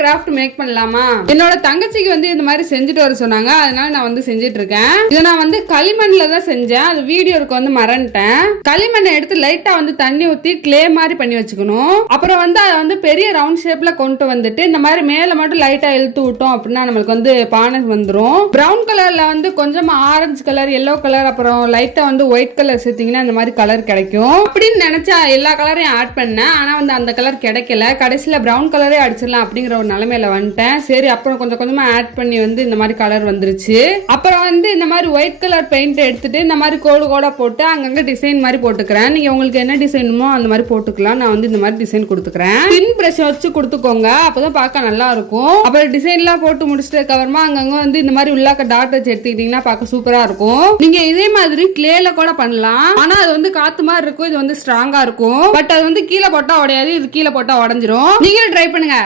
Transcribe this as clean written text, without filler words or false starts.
Craft make பண்ணலாமா? என்னோட தங்கச்சிக்கு வந்து இந்த மாதிரி செஞ்சுட்டு வர சொன்னாங்க, அதனால நான் வந்து செஞ்சுட்டு இருக்கேன். இதை நான் வந்து களிமண்ல தான் செஞ்சேன். அது வீடியோக்கு வந்து மறந்துட்டேன். களிமண்ணை எடுத்து லைட்டா வந்து தண்ணி ஊத்தி கிளே மாதிரி பண்ணி வச்சுக்கணும். அப்புறம் வந்து அதை வந்து பெரிய ரவுண்ட் ஷேப்ல கொண்டு வந்துட்டு இந்த மாதிரி மேல மட்டும் லைட்டா இழுத்து விட்டோம் அப்படின்னா நம்மளுக்கு வந்து பானை வந்துரும். பிரவுன் கலர்ல வந்து கொஞ்சமா ஆரஞ்சு கலர், எல்லோ கலர், அப்புறம் லைட்டா வந்து ஒயிட் கலர் சேர்த்தீங்கன்னா இந்த மாதிரி கலர் கிடைக்கும். அப்படின்னு நினைச்சா எல்லா கலரையும் ஆட் பண்ணேன். ஆனா வந்து அந்த கலர் கிடைக்கல. கடைசியில பிரவுன் கலரே அடிச்சிடலாம் அப்படிங்கிற ஒரு நிலைமையில வந்துட்டேன். சரி, அப்புறம் கொஞ்சம் கொஞ்சமா ஆட் பண்ணி வந்து இந்த மாதிரி கலர் வந்துருச்சு. அப்புறம் வந்து இந்த மாதிரி ஒயிட் கலர் பெயிண்ட் எடுத்துட்டு இந்த மாதிரி கோடு கோடா போட்டு அங்கங்க டிசைன் மாதிரி போட்டுக்கிறேன். நீங்க உங்களுக்கு என்ன டிசைனுமோ அந்த மாதிரி போட்டுக்கலாம். நான் வந்து இந்த மாதிரி டிசைன் கொடுத்துக்கிறேன். பின் பிரஷ் வச்சு கொடுத்துக்கோங்க, அப்பதான் பார்க்க நல்லா இருக்கும். அப்புறம் டிசைன் எல்லாம் போட்டு முடிச்சிட்டு அப்புறமா அங்கங்க வந்து இந்த மாதிரி உள்ளாக்க டாட் வச்சு எடுத்துக்கிட்டீங்கன்னா பார்க்க சூப்பரா இருக்கும். நீங்க இதே மாதிரி கிளேல கூட பண்ணலாம். ஆனா அது வந்து காத்து மாதிரி இருக்கும், இது வந்து ஸ்ட்ராங்கா இருக்கும். பட் அது வந்து கீழே போட்டா உடையாது, இது கீழே போட்டா உடஞ்சிரும். நீங்களும் ட்ரை பண்ணுங்க.